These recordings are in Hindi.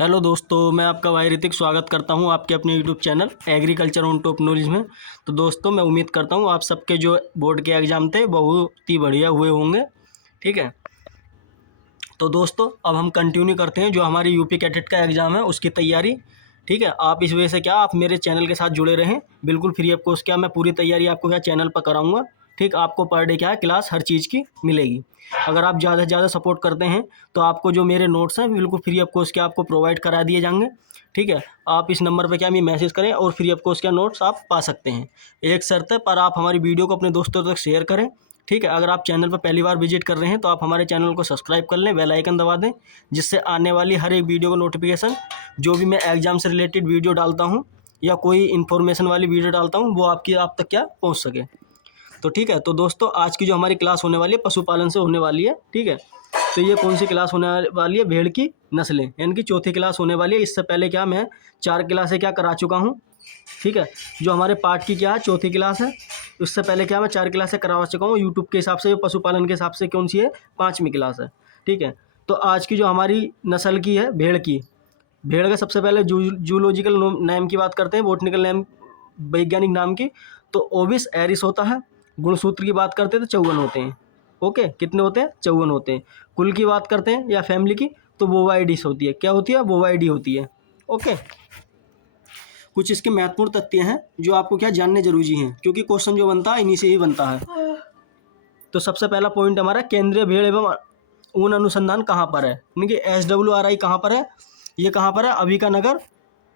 हेलो दोस्तों, मैं आपका भाई ऋतिक स्वागत करता हूं आपके अपने YouTube channel agriculture on top knowledge में। तो दोस्तों, मैं उम्मीद करता हूं आप सबके जो बोर्ड के एग्ज़ाम थे बहुत ही बढ़िया हुए होंगे। ठीक है, तो दोस्तों अब हम कंटिन्यू करते हैं जो हमारी यूपी कैडेट का एग्ज़ाम है उसकी तैयारी। ठीक है, आप इस वजह से क्या आप मेरे चैनल के साथ जुड़े रहें, बिल्कुल फ्री ऑफ कॉस्ट क्या मैं पूरी तैयारी आपको क्या चैनल पर कराऊँगा। ठीक, आपको पर डे क्या है क्लास हर चीज़ की मिलेगी। अगर आप ज़्यादा से ज़्यादा सपोर्ट करते हैं तो आपको जो मेरे नोट्स हैं बिल्कुल फ्री ऑफ कॉस्ट क्या आपको प्रोवाइड करा दिए जाएंगे। ठीक है, आप इस नंबर पे क्या मैं मैसेज करें और फ्री ऑफ कॉस्ट क्या नोट्स आप पा सकते हैं। एक शर्त है, पर आप हमारी वीडियो को अपने दोस्तों तक शेयर करें। ठीक है, अगर आप चैनल पर पहली बार विजिट कर रहे हैं तो आप हमारे चैनल को सब्सक्राइब कर लें, बेल आइकन दबा दें, जिससे आने वाली हर एक वीडियो का नोटिफिकेशन, जो भी मैं एग्जाम से रिलेटेड वीडियो डालता हूं या कोई इन्फॉर्मेशन वाली वीडियो डालता हूं वो आप तक क्या पहुंच सके। तो ठीक है, तो दोस्तों आज की जो हमारी क्लास होने वाली है पशुपालन से होने वाली है। ठीक है, तो ये कौन सी क्लास होने वाली है? भेड़ की नस्लें, यानी कि चौथी क्लास होने वाली है। इससे पहले क्या मैं 4 क्लासें क्या करा चुका हूँ। ठीक है, जो हमारे पार्ट की क्या है चौथी क्लास है। उससे पहले क्या मैं 4 क्लासें करवा चुका हूँ यूट्यूब के हिसाब से, पशुपालन के हिसाब से कौन सी है 5वीं क्लास है। ठीक है, तो आज की जो हमारी नस्ल की है भेड़ की, भेड़ का सबसे पहले जूलॉजिकल नेम की बात करते हैं, बोटनिकल नेम वैज्ञानिक नाम की, तो ओविस एरिस होता है। गुणसूत्र की बात करते हैं तो 54 होते हैं। ओके, कितने होते हैं? 54 होते हैं। कुल की बात करते हैं या फैमिली की तो बोवाइडिस होती है। क्या होती है? बोवाइडी होती है। ओके, कुछ इसके महत्वपूर्ण तथ्य हैं जो आपको क्या जानने जरूरी हैं, क्योंकि क्वेश्चन जो बनता है इन्हीं से ही बनता है। तो सबसे पहला पॉइंट हमारा केंद्रीय भेड़ एवं ऊन अनुसंधान कहाँ पर है, यानी कि SWRI कहाँ पर है? ये कहाँ पर है? अभिका नगर,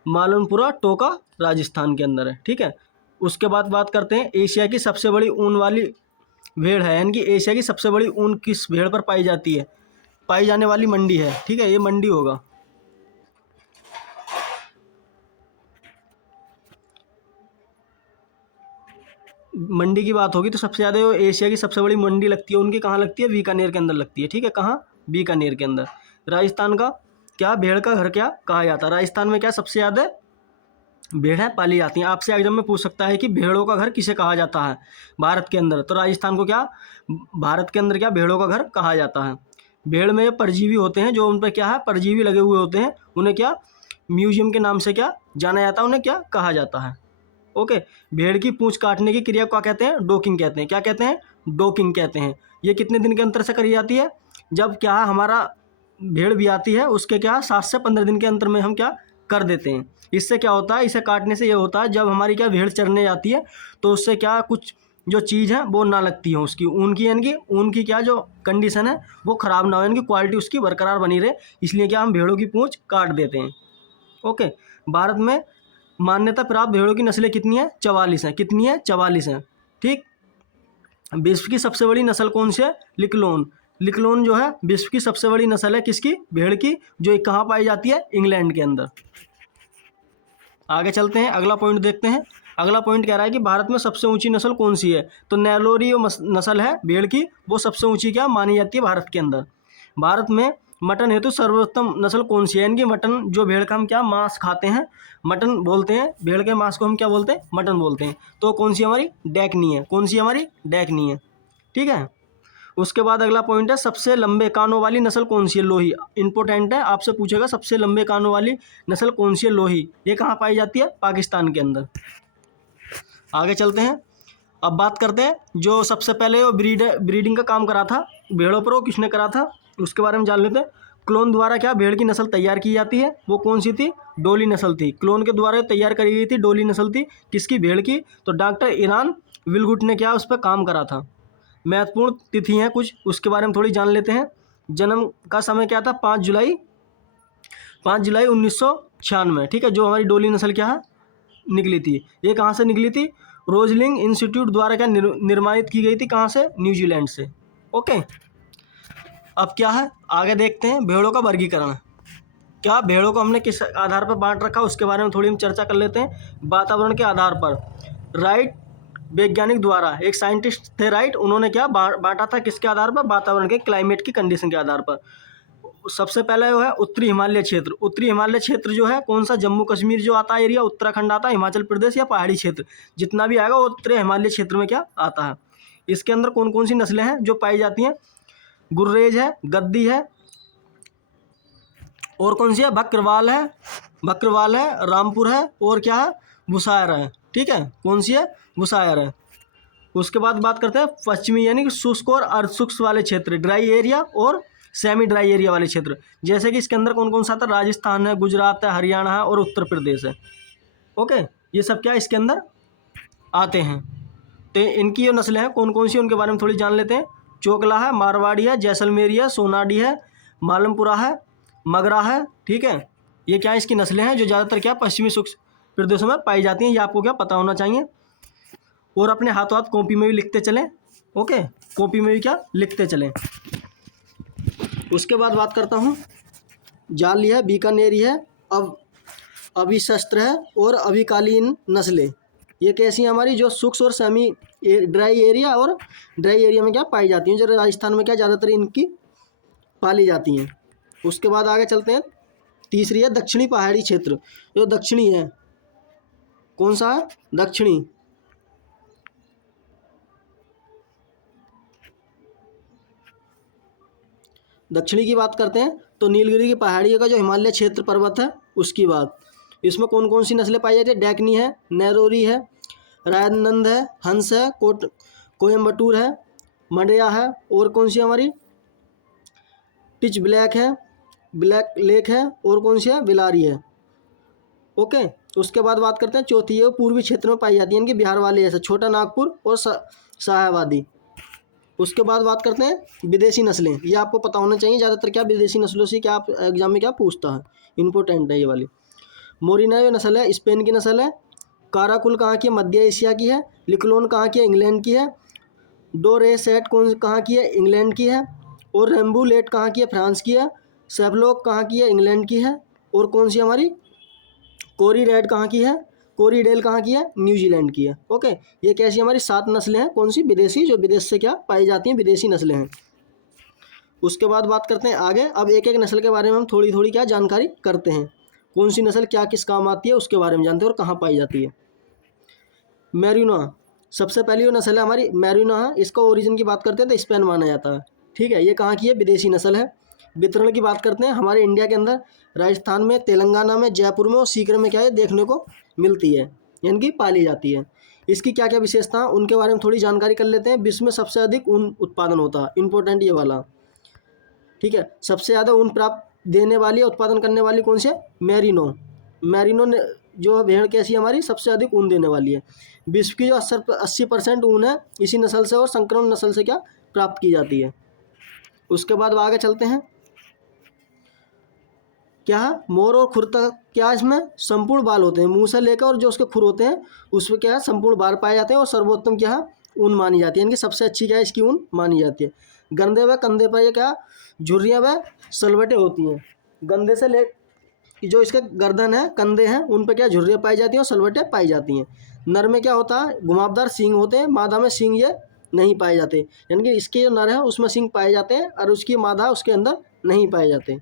मालनपुरा, टोका, राजस्थान के अंदर है। ठीक है, उसके बाद बात करते हैं एशिया की सबसे बड़ी ऊन वाली भेड़ है, यानी कि एशिया की सबसे बड़ी ऊन किस भेड़ पर पाई जाती है, पाई जाने वाली मंडी है। ठीक है, ये मंडी होगा। मंडी की बात होगी तो सबसे ज़्यादा एशिया की सबसे बड़ी मंडी लगती है उनकी, कहाँ लगती है? बीकानेर के अंदर लगती है। ठीक है, कहाँ? बीकानेर के अंदर। राजस्थान का क्या भेड़ का घर क्या कहा जाता है? राजस्थान में क्या सबसे ज़्यादा भेड़ें पाली जाती हैं। आपसे एग्जाम में पूछ सकता है कि भेड़ों का घर किसे कहा जाता है भारत के अंदर, तो राजस्थान को क्या भारत के अंदर क्या भेड़ों का घर कहा जाता है। भेड़ में परजीवी होते हैं, जो उन पर क्या है परजीवी लगे हुए होते हैं, उन्हें क्या म्यूजियम के नाम से क्या जाना जाता है, उन्हें क्या कहा जाता है। ओके, भेड़ की पूंछ काटने की क्रिया को क्या कहते हैं? डोकिंग कहते हैं। क्या कहते हैं? डोकिंग कहते हैं। ये कितने दिन के अंतर से करी जाती है? जब क्या हमारा भेड़ भी आती है उसके क्या 7 से 15 दिन के अंतर में हम क्या कर देते हैं। इससे क्या होता है? इसे काटने से ये होता है जब हमारी क्या भेड़ चरने जाती है तो उससे क्या कुछ जो चीज़ है वो ना लगती है उसकी ऊन की, यानी कि ऊन की क्या जो कंडीशन है वो ख़राब ना हो, यानी कि क्वालिटी उसकी बरकरार बनी रहे, इसलिए क्या हम भेड़ों की पूंछ काट देते हैं। ओके, भारत में मान्यता प्राप्त भेड़ों की नस्लें कितनी है? 44 हैं। कितनी है? 44 हैं। ठीक, विश्व की सबसे बड़ी नस्ल कौन सी है? लिकलोन। लिकलोन जो है विश्व की सबसे बड़ी नस्ल है किसकी? भेड़ की, जो कहाँ पाई जाती है? इंग्लैंड के अंदर। आगे चलते हैं, अगला पॉइंट देखते हैं। अगला पॉइंट कह रहा है कि भारत में सबसे ऊंची नस्ल कौन सी है? तो नेलोरी नस्ल है भेड़ की, वो सबसे ऊंची क्या मानी जाती है भारत के अंदर। भारत में मटन हेतु सर्वोत्तम नस्ल कौन सी है? यानी कि मटन जो भेड़ का हम क्या मांस खाते हैं मटन बोलते हैं, भेड़ के मांस को हम क्या बोलते हैं? मटन बोलते हैं। तो कौन सी हमारी? डेकनी है। कौन सी हमारी? डेकनी है। ठीक है, उसके बाद अगला पॉइंट है सबसे लंबे कानों वाली नस्ल कौन सी है? लोही। इंपॉर्टेंट है, आपसे पूछेगा सबसे लंबे कानों वाली नस्ल कौन सी है? लोही। ये कहाँ पाई जाती है? पाकिस्तान के अंदर। आगे चलते हैं, अब बात करते हैं जो सबसे पहले वो ब्रीडिंग का काम करा था भेड़ों पर, वो किसने करा था उसके बारे में जान लेते हैं। क्लोन द्वारा क्या भेड़ की नस्ल तैयार की जाती है, वो कौन सी थी? डोली नस्ल थी। क्लोन के द्वारा तैयार करी गई थी, डोली नस्ल थी। किसकी? भेड़ की। तो डॉक्टर ईरान विलगुट ने क्या उस पर काम करा था। महत्वपूर्ण तिथि हैं कुछ, उसके बारे में थोड़ी जान लेते हैं। जन्म का समय क्या था? 5 जुलाई 1996। ठीक है, जो हमारी डोली नस्ल क्या है निकली थी, ये कहाँ से निकली थी? रोजलिंग इंस्टीट्यूट द्वारा क्या निर्माणित की गई थी, कहाँ से? न्यूजीलैंड से। ओके, अब क्या है आगे देखते हैं भेड़ों का वर्गीकरण। क्या भेड़ों को हमने किस आधार पर बांट रखा उसके बारे में थोड़ी हम चर्चा कर लेते हैं। वातावरण के आधार पर राइट वैज्ञानिक द्वारा, एक साइंटिस्ट थे राइट, उन्होंने क्या बांटा था किसके आधार पर? वातावरण के क्लाइमेट की कंडीशन के आधार पर। सबसे पहला जो है उत्तरी हिमालय क्षेत्र। उत्तरी हिमालय क्षेत्र जो है कौन सा? जम्मू कश्मीर जो आता है एरिया, उत्तराखंड आता है, हिमाचल प्रदेश या पहाड़ी क्षेत्र, जितना भी आएगा वो उत्तरी हिमालय क्षेत्र में क्या आता है। इसके अंदर कौन कौन सी नस्लें हैं जो पाई जाती हैं? गुर्रेज है, गद्दी है, और कौन सी है, बकरवाल है, बकरवाल है, रामपुर है, और क्या है, बुसायर है। ठीक है, कौन सी है, बुसायर है। उसके बाद बात करते हैं पश्चिमी यानी कि शुष्क और अर्धशुष्क वाले क्षेत्र, ड्राई एरिया और सेमी ड्राई एरिया वाले क्षेत्र। जैसे कि इसके अंदर कौन कौन सा आता है, राजस्थान है, गुजरात है, हरियाणा है और उत्तर प्रदेश है। ओके, ये सब क्या इसके अंदर आते हैं। तो इनकी जो नस्लें हैं कौन कौन सी, उनके बारे में थोड़ी जान लेते हैं। चोकला है, मारवाड़ी है, जैसलमेरी है, सोनाडी है, मालमपुरा है, मगरा है। ठीक है, ये क्या इसकी नस्लें हैं जो ज़्यादातर क्या पश्चिमी शुष्क प्रदेशों में पाई जाती हैं। ये आपको क्या पता होना चाहिए। और अपने हाथों हाथ कॉपी में भी लिखते चलें। ओके, कॉपी में भी क्या लिखते चलें। उसके बाद बात करता हूँ, जाली है, बीकानेरी है, अब अभिशस्त्र है और अभिकालीन नस्लें। ये कैसी हैं हमारी, जो शुष्क और सेमी ड्राई एरिया और ड्राई एरिया में क्या पाई जाती हैं, जो राजस्थान में क्या ज़्यादातर इनकी पाली जाती हैं। उसके बाद आगे चलते हैं, तीसरी है दक्षिणी पहाड़ी क्षेत्र। जो दक्षिणी है, कौन सा है, दक्षिणी। दक्षिणी की बात करते हैं तो नीलगिरी की पहाड़ियों का जो हिमालय क्षेत्र पर्वत है उसकी बात। इसमें कौन कौन सी नस्लें पाई जाती है, डैकनी है, नैरोरी है, रायनंद है, हंस है, कोयम्बटूर है, मंडिया है, और कौन सी हमारी टिच ब्लैक है, ब्लैक लेक है, और कौन सी है, बिलारी है। ओके, उसके बाद बात करते हैं चौथी है, पूर्वी क्षेत्र में पाई जाती है, इनकी बिहार वाले जैसे छोटा नागपुर और शाहवादी। उसके बाद बात करते हैं विदेशी नस्लें। ये आपको पता होना चाहिए ज़्यादातर क्या विदेशी नस्लों से क्या आप एग्जाम में क्या पूछता है, इंपॉर्टेंट है ये वाली। मोरिना जो नस्ल है स्पेन की नस्ल है। काराकुल कहाँ की है, मध्य एशिया की है। लिकलोन कहाँ की है, इंग्लैंड की है। डोरेसेट कौन कहाँ की है, इंग्लैंड की है। और रेम्बुलेट कहाँ की है, फ्रांस की है। सेवलोक कहाँ की है, इंग्लैंड की है। और कौन सी हमारी कोरी रेड कहाँ की है, कोरीडेल कहाँ की है, न्यूजीलैंड की है। ओके, ये कैसी हमारी 7 नस्लें हैं, कौन सी, विदेशी, जो विदेश से क्या पाई जाती हैं, विदेशी नस्लें हैं। उसके बाद बात करते हैं आगे, अब एक एक नस्ल के बारे में हम थोड़ी थोड़ी क्या जानकारी करते हैं। कौन सी नस्ल क्या किस काम आती है उसके बारे में जानते हैं और कहाँ पाई जाती है। मैरिनो, सबसे पहली जो नस्ल है हमारी मैरिनो है, इसका ओरिजिन की बात करते हैं तो स्पेन माना जाता है। ठीक है, ये कहाँ की है, विदेशी नस्ल है। वितरण की बात करते हैं, हमारे इंडिया के अंदर राजस्थान में, तेलंगाना में, जयपुर में और सीकर में क्या है देखने को मिलती है, यानी कि पाली जाती है। इसकी क्या क्या विशेषता है उनके बारे में थोड़ी जानकारी कर लेते हैं। विश्व में सबसे अधिक ऊन उत्पादन होता है, इंपॉर्टेंट ये वाला। ठीक है, सबसे ज़्यादा ऊन प्राप्त देने वाली उत्पादन करने वाली कौन सी है, मैरिनो। मैरिनो ने जो भेड़ कैसी हमारी सबसे अधिक ऊन देने वाली है। विश्व की जो 80% ऊन है इसी नस्ल से और संक्रमण नस्ल से क्या प्राप्त की जाती है। उसके बाद आगे चलते हैं, क्या है, मोर और खुर तक क्या इसमें संपूर्ण बाल होते हैं, मुंह से लेकर और जो उसके खुर होते हैं उसमें क्या है संपूर्ण बाल पाए जाते हैं। और सर्वोत्तम क्या है, ऊन मानी जाती है, यानी कि सबसे अच्छी क्या है इसकी ऊन मानी जाती है। गंदे व कंधे पर ये क्या झुर्रियाँ व सलवटें होती हैं। गंदे से ले जो इसके गर्दन है, कंधे हैं, उन पर क्या झुर्रियाँ पाई जाती हैं और सलवटें पाई जाती हैं। नर में क्या होता है, घुमावदार सींग होते हैं, मादा में सींग ये नहीं पाए जाते, यानी कि इसके जो नर है उसमें सींग पाए जाते हैं और उसकी मादा उसके अंदर नहीं पाए जाते।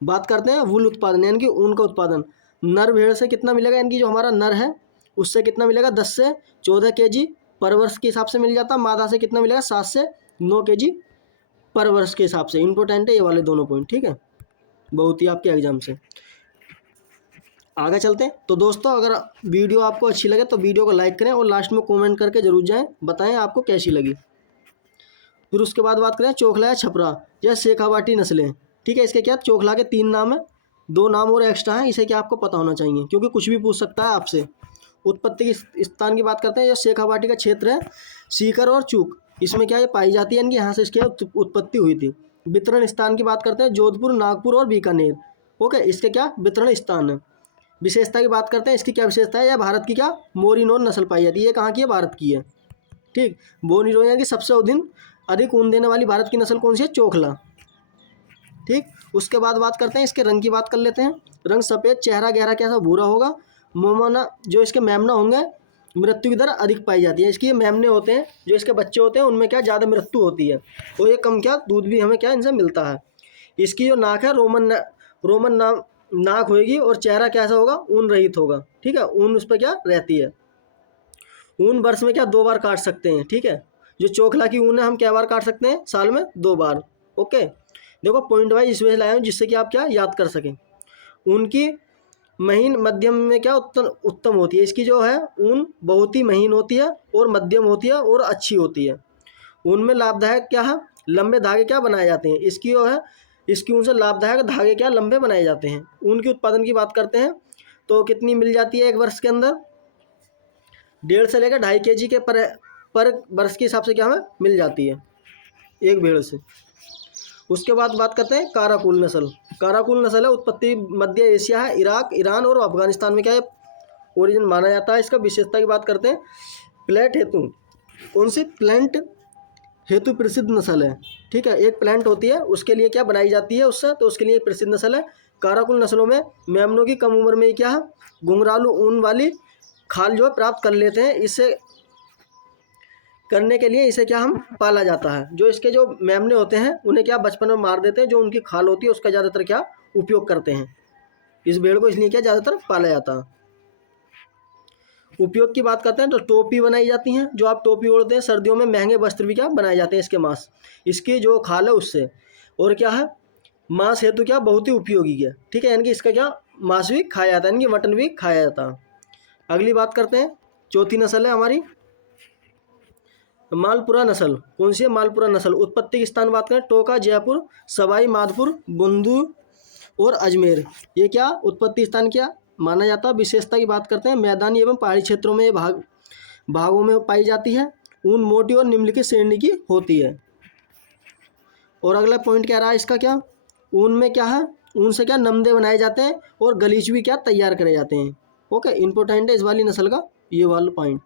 बात करते हैं वूल उत्पादन, यानी कि ऊन का उत्पादन। नर भेड़ से कितना मिलेगा, यानी कि जो हमारा नर है उससे कितना मिलेगा, 10 से 14 kg पर वर्ष के हिसाब से मिल जाता है। मादा से कितना मिलेगा, 7 से 9 kg पर वर्ष के हिसाब से। इंपॉर्टेंट है ये वाले दोनों पॉइंट, ठीक है, बहुत ही आपके एग्जाम से। आगे चलते हैं। तो दोस्तों अगर वीडियो आपको अच्छी लगे तो वीडियो को लाइक करें और लास्ट में कमेंट करके जरूर जाएं, बताएं आपको कैसी लगी। फिर उसके बाद बात करें चोखला या छपरा या शेखावाटी नस्लें। ठीक है, इसके क्या चोखला के 3 नाम है, 2 नाम और एक्स्ट्रा हैं, इसे क्या आपको पता होना चाहिए क्योंकि कुछ भी पूछ सकता है आपसे। उत्पत्ति की स्थान की बात करते हैं, जो शेखावाटी का क्षेत्र है सीकर और चूक, इसमें क्या ये पाई जाती है, यानी कि यहाँ से इसकी उत्पत्ति हुई थी। वितरण स्थान की बात करते हैं, जोधपुर, नागपुर और बीकानेर। ओके, इसके क्या वितरण स्थान है। विशेषता की बात करते हैं, इसकी क्या विशेषता है, यह भारत की क्या मोरिनोन नस्ल पाई जाती है। ये कहाँ की है, भारत की है। ठीक, बोनिरो यानी कि सबसे अधिक ऊन देने वाली भारत की नस्ल कौन सी है, चोखला। ठीक, उसके बाद बात करते हैं इसके रंग की बात कर लेते हैं। रंग सफ़ेद, चेहरा गहरा कैसा भूरा होगा। मोमना जो इसके मेमना होंगे मृत्यु की दर अधिक पाई जाती है। इसके ये मेमने होते हैं जो इसके बच्चे होते हैं उनमें क्या ज़्यादा मृत्यु होती है और ये कम क्या दूध भी हमें क्या इनसे मिलता है। इसकी जो नाक है रोमन नाक होगी और चेहरा कैसा होगा, ऊन रहित होगा। ठीक है, ऊन उस पर क्या रहती है। ऊन वर्ष में क्या 2 बार काट सकते हैं। ठीक है, जो चोखला की ऊन है हम क्या बार काट सकते हैं, साल में 2 बार। ओके, देखो पॉइंट वाइज इस वजह लाया हूँ जिससे कि आप क्या याद कर सकें। उनकी महीन मध्यम में क्या उत्तम होती है। इसकी जो है ऊन बहुत ही महीन होती है और मध्यम होती है और अच्छी होती है। ऊन में लाभदायक क्या है, लंबे धागे क्या बनाए जाते हैं। इसकी जो है इसकी ऊन से लाभदायक धागे क्या लंबे बनाए जाते हैं। ऊन के उत्पादन की बात करते हैं तो कितनी मिल जाती है एक वर्ष के अंदर, 1.5 से लेकर 2.5 kg के पर वर्ष के हिसाब से क्या हमें मिल जाती है एक भेड़ से। उसके बाद बात करते हैं काराकुल नस्ल। काराकुल नस्ल है, उत्पत्ति मध्य एशिया है, इराक, ईरान और अफगानिस्तान में क्या है ओरिजिन माना जाता है। इसका विशेषता की बात करते हैं, प्लेट हेतु कौन सी प्लांट हेतु प्रसिद्ध नस्ल है। ठीक है, एक प्लांट होती है उसके लिए क्या बनाई जाती है उससे, तो उसके लिए प्रसिद्ध नस्ल है। काराकुल नस्लों में मेमनों की कम उम्र में ही क्या है घुंघरालू ऊन वाली खाल जो है प्राप्त कर लेते हैं। इससे करने के लिए इसे क्या हम पाला जाता है। जो इसके जो मेमने होते हैं उन्हें क्या बचपन में मार देते हैं, जो उनकी खाल होती है उसका ज़्यादातर क्या उपयोग करते हैं। इस भेड़ को इसलिए क्या ज़्यादातर पाला जाता है। उपयोग की बात करते हैं तो टोपी बनाई जाती हैं, जो आप टोपी ओढ़ते हैं। सर्दियों में महंगे वस्त्र भी क्या बनाए जाते हैं इसके मांस, इसकी जो खाल है उससे। और क्या है मांस हेतु क्या बहुत ही उपयोगी है। ठीक है, यानी कि इसका क्या मांस भी खाया जाता है, यानी कि मटन भी खाया जाता है। अगली बात करते हैं, चौथी नस्ल है हमारी मालपुरा नस्ल। कौन सी है मालपुरा नस्ल। उत्पत्ति की स्थान बात करें टोंका, जयपुर, सवाई माधोपुर, बुंदू और अजमेर। ये क्या उत्पत्ति स्थान क्या माना जाता है। विशेषता की बात करते हैं, मैदानी एवं पहाड़ी क्षेत्रों में ये भागों में पाई जाती है। ऊन मोटी और निम्नलिखित श्रेणी की होती है। और अगला पॉइंट क्या रहा है इसका, क्या ऊन में क्या है ऊन से क्या नमदे बनाए जाते हैं और गलीच भी क्या तैयार करे जाते हैं। ओके, इंपॉर्टेंट है इस वाली नस्ल का ये वाला पॉइंट।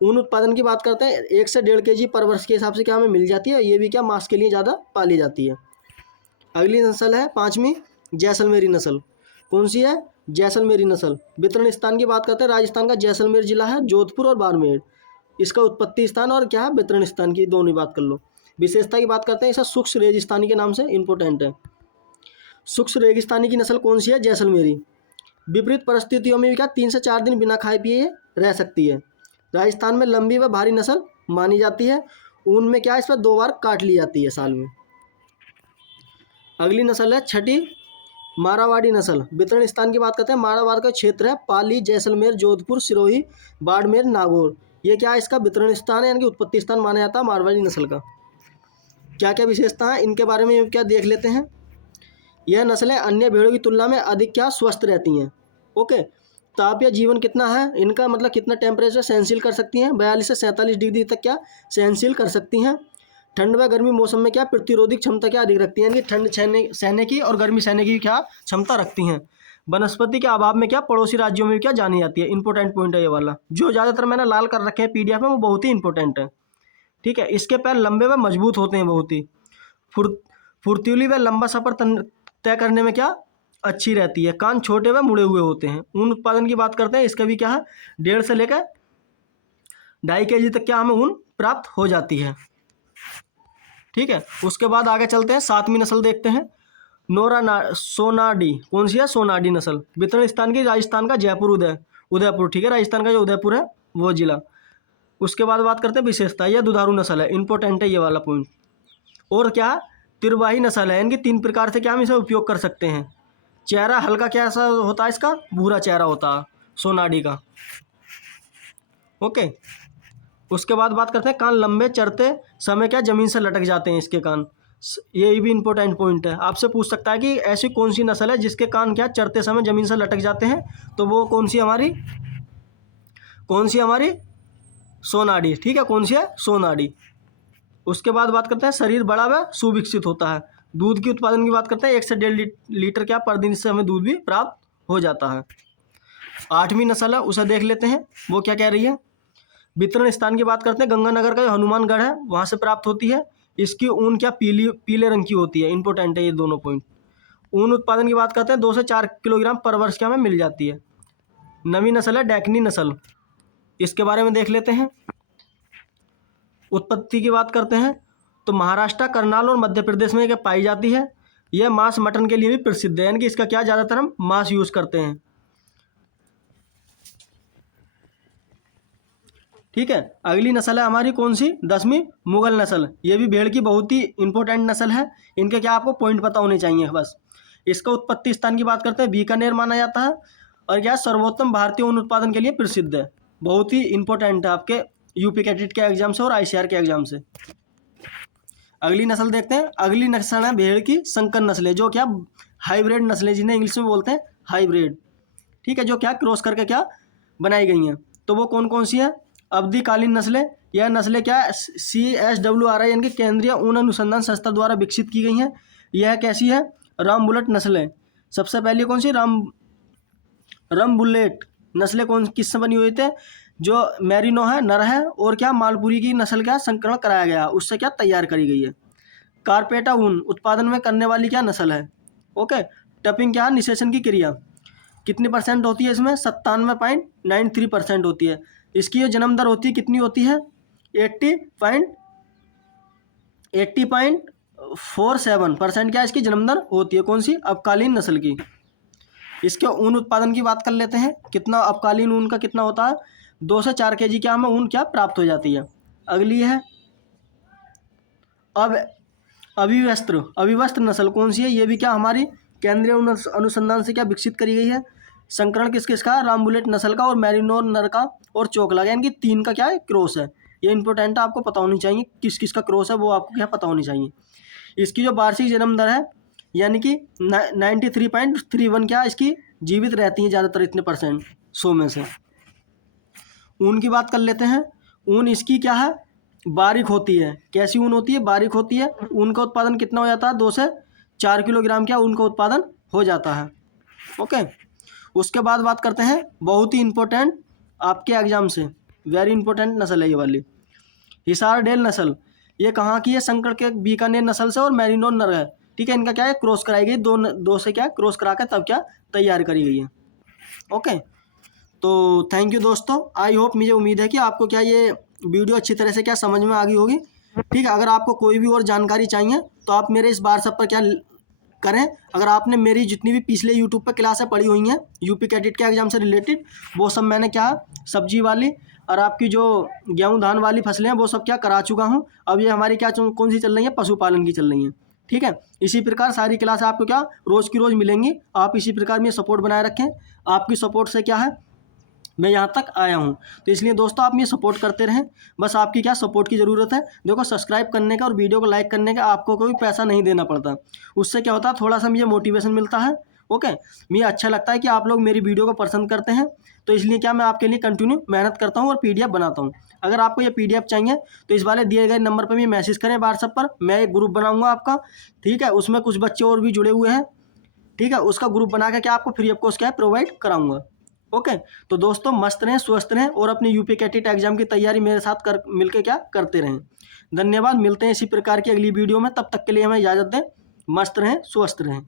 ऊन उत्पादन की बात करते हैं, 1 से 1.5 kg पर वर्ष के हिसाब से क्या हमें मिल जाती है। ये भी क्या मांस के लिए ज़्यादा पाली जाती है। अगली नस्ल है पाँचवीं जैसलमेरी नस्ल। कौन सी है जैसलमेरी नस्ल। वितरण स्थान की बात करते हैं, राजस्थान का जैसलमेर जिला है, जोधपुर और बाड़मेर इसका उत्पत्ति स्थान और क्या है वितरण स्थान की दोनों बात कर लो। विशेषता की बात करते हैं, इसे शुष्क रेगिस्तानी के नाम से इंपॉर्टेंट है। शुष्क रेगिस्तानी की नस्ल कौन सी है जैसलमेरी। विपरीत परिस्थितियों में भी क्या 3 से 4 दिन बिना खाए पिए रह सकती है। राजस्थान में लंबी व भारी नस्ल मानी जाती है। ऊन में क्या इस पर 2 बार काट ली जाती है साल में। अगली नस्ल है छठी मारवाड़ी नस्ल। वितरण स्थान की बात करते हैं, मारवाड़ का क्षेत्र है पाली, जैसलमेर, जोधपुर, सिरोही, बाड़मेर, नागौर। ये क्या है इसका वितरण स्थान है, यानी कि उत्पत्ति स्थान माना जाता है मारवाड़ी नस्ल का। क्या क्या विशेषता है इनके बारे में क्या देख लेते हैं। यह नस्लें अन्य भेड़ों की तुलना में अधिक क्या स्वस्थ रहती हैं। ओके, तापीय जीवन कितना है इनका, मतलब कितना टेम्परेचर सहनशील कर सकती हैं, 42 से 47 डिग्री तक क्या सहनशील कर सकती हैं। ठंड व गर्मी मौसम में क्या प्रतिरोधक क्षमता क्या अधिक रखती हैं, यानी कि ठंड सहने की और गर्मी सहने की क्या क्षमता रखती हैं। वनस्पति के अभाव में क्या पड़ोसी राज्यों में क्या जानी जाती है। इंपॉर्टेंट पॉइंट है ये वाला, जो ज़्यादातर मैंने लाल कर रखे हैं PDF में, वो बहुत ही इंपॉर्टेंट है। ठीक है, इसके पैर लंबे व मजबूत होते हैं, बहुत ही फुर्तीली व लंबा सफर तय करने में क्या अच्छी रहती है। कान छोटे व मुड़े हुए होते हैं। ऊन उत्पादन की बात करते हैं, इसका भी क्या है 1.5 से लेकर 2.5 kg तक क्या हमें ऊन प्राप्त हो जाती है। ठीक है, उसके बाद आगे चलते हैं, 7वीं नस्ल देखते हैं सोनाडी। कौन सी है सोनाडी नस्ल। वितरण स्थान की राजस्थान का जयपुर, उदयपुर। ठीक है, राजस्थान का जो उदयपुर है वो जिला। उसके बाद बात करते हैं विशेषता, यह दुधारू नस्ल है, इंपॉर्टेंट है ये वाला पॉइंट। और क्या तिरवाही नस्ल है, इनकी 3 प्रकार से क्या हम इसे उपयोग कर सकते हैं। चेहरा हल्का कैसा होता है इसका, भूरा चेहरा होता है सोनाडी का। ओके, उसके बाद बात करते हैं कान लंबे, चरते समय क्या ज़मीन से लटक जाते हैं इसके कान। ये भी इंपॉर्टेंट पॉइंट है, आपसे पूछ सकता है कि ऐसी कौन सी नस्ल है जिसके कान क्या चरते समय ज़मीन से लटक जाते हैं, तो वो कौन सी हमारी सोनाडी। ठीक है, कौन सी है सोनाडी। उसके बाद बात करते हैं शरीर बड़ा व सुविकसित होता है। दूध की उत्पादन की बात करते हैं, 1 से 1.5 लीटर क्या पर दिन से हमें दूध भी प्राप्त हो जाता है। 8वीं नस्ल है उसे देख लेते हैं, वो क्या कह रही है। वितरण स्थान की बात करते हैं, गंगानगर का जो हनुमानगढ़ है वहाँ से प्राप्त होती है। इसकी ऊन क्या पीले रंग की होती है, इंपॉर्टेंट है ये दोनों पॉइंट। ऊन उत्पादन की बात करते हैं, 2 से 4 किलोग्राम पर वर्ष क्या हमें मिल जाती है। 9वीं नस्ल है डैकनी नस्ल, इसके बारे में देख लेते हैं। उत्पत्ति की बात करते हैं तो महाराष्ट्र, करनाल और मध्य प्रदेश में क्या पाई जाती है। यह मांस मटन के लिए भी प्रसिद्ध है, यानी कि इसका क्या ज़्यादातर हम मांस यूज़ करते हैं। ठीक है। अगली नस्ल है हमारी कौन सी, 10वीं मुगल नस्ल। ये भी भेड़ की बहुत ही इंपॉर्टेंट नस्ल है। इनके क्या आपको पॉइंट पता होने चाहिए बस। इसका उत्पत्ति स्थान की बात करते हैं, बीकानेर माना जाता है। और क्या सर्वोत्तम भारतीय ऊन उत्पादन के लिए प्रसिद्ध है। बहुत ही इंपॉर्टेंट है आपके यूपी कैडेट के एग्जाम से और आईसीआर के एग्जाम से। अगली नस्ल देखते हैं। अगली नस्ल है भेड़ की संकर नस्लें, जो क्या हाइब्रिड नस्लें, जिन्हें इंग्लिश में बोलते हैं हाइब्रिड। ठीक है, जो क्या क्रॉस करके क्या बनाई गई हैं। तो वो कौन कौन सी हैं, अवधिकालीन नस्लें। यह नस्लें क्या CSWRI यानी कि केंद्रीय ऊन अनुसंधान संस्था द्वारा विकसित की गई हैं। यह कैसी है, राम बुलेट नस्लें। सबसे पहले कौन सी, राम बुलेट नस्लें कौन किससे बनी हुई थे, जो मैरिनो है नर है, और क्या मालपुरी की नस्ल का संकरण कराया गया, उससे क्या तैयार करी गई है। कारपेटा ऊन उत्पादन में करने वाली क्या नस्ल है। ओके। टपिंग क्या है, निषेचन की क्रिया कितनी परसेंट होती है इसमें, 97.93% होती है। इसकी जो जन्म दर होती है कितनी होती है, 80.47% क्या इसकी जन्म दर होती है, कौन सी, अल्पकालीन नस्ल की। इसके ऊन उत्पादन की बात कर लेते हैं, कितना अल्पकालीन ऊन का कितना होता है, 2 से 4 kg क्या हमें ऊन क्या प्राप्त हो जाती है। अगली है अब अविवस्त्र नस्ल कौन सी है, ये भी क्या हमारी केंद्रीय अनुसंधान से क्या विकसित करी गई है। संकरण किस किस का, राम बुलेट नस्ल का और मैरिनो नर का और चोकला, यानी कि 3 का क्या है क्रॉस है। ये इंपॉर्टेंट है, आपको पता होनी चाहिए किस किस का क्रॉस है, वो आपको क्या पता होनी चाहिए। इसकी जो वार्षिक जन्म दर है यानी कि 93.31 क्या इसकी जीवित रहती है ज़्यादातर, इतने परसेंट 100 में से। ऊन की बात कर लेते हैं। ऊन इसकी क्या है, बारीक होती है। कैसी ऊन होती है, बारीक होती है। ऊन का उत्पादन कितना हो जाता है, 2 से 4 किलोग्राम क्या ऊन का उत्पादन हो जाता है। ओके। उसके बाद बात करते हैं बहुत ही इंपॉर्टेंट आपके एग्जाम से, वेरी इंपॉर्टेंट नस्ल है ये वाली, हिसार डेल नस्ल। ये कहाँ की है, संकर के बीकानेर नस्ल से और मैरिनो नर है। ठीक है, इनका क्या है क्रॉस कराई गई, दो से क्या क्रॉस करा के तब क्या तैयार करी गई है। ओके। तो थैंक यू दोस्तों, आई होप, मुझे उम्मीद है कि आपको क्या ये वीडियो अच्छी तरह से क्या समझ में आ गई होगी। ठीक है, अगर आपको कोई भी और जानकारी चाहिए तो आप मेरे इस व्हाट्सएप पर क्या करें, अगर आपने मेरी जितनी भी पिछले यूट्यूब पर क्लासें पढ़ी हुई हैं यूपी कैडेट के एग्जाम से रिलेटेड, वो सब मैंने क्या सब्जी वाली और आपकी जो गेहूँ धान वाली फसलें हैं वो सब क्या करा चुका हूँ। अब ये हमारी क्या कौन सी चल रही है, पशुपालन की चल रही है। ठीक है, इसी प्रकार सारी क्लास आपको क्या रोज़ की रोज़ मिलेंगी। आप इसी प्रकार में सपोर्ट बनाए रखें, आपकी सपोर्ट से क्या है मैं यहाँ तक आया हूँ। तो इसलिए दोस्तों आप मुझे सपोर्ट करते रहें, बस आपकी क्या सपोर्ट की ज़रूरत है। देखो सब्सक्राइब करने का और वीडियो को लाइक करने का आपको कोई पैसा नहीं देना पड़ता, उससे क्या होता है थोड़ा सा मुझे मोटिवेशन मिलता है। ओके, मुझे अच्छा लगता है कि आप लोग मेरी वीडियो को पसंद करते हैं, तो इसलिए क्या मैं आपके लिए कंटिन्यू मेहनत करता हूँ और PDF बनाता हूँ। अगर आपको ये PDF चाहिए तो इस वाले दिए गए नंबर पर भी मैसेज करें व्हाट्सएप पर, मैं एक ग्रुप बनाऊँगा आपका। ठीक है, उसमें कुछ बच्चे और भी जुड़े हुए हैं। ठीक है, उसका ग्रुप बना के क्या आपको फ्री ऑफ कॉस्ट क्या है प्रोवाइड कराऊंगा। ओके। तो दोस्तों मस्त रहें, स्वस्थ रहें और अपनी यूपी कैडेट एग्जाम की तैयारी मेरे साथ कर मिलकर क्या करते रहें। धन्यवाद, मिलते हैं इसी प्रकार की अगली वीडियो में, तब तक के लिए हमें इजाज़त दें। मस्त रहें, स्वस्थ रहें।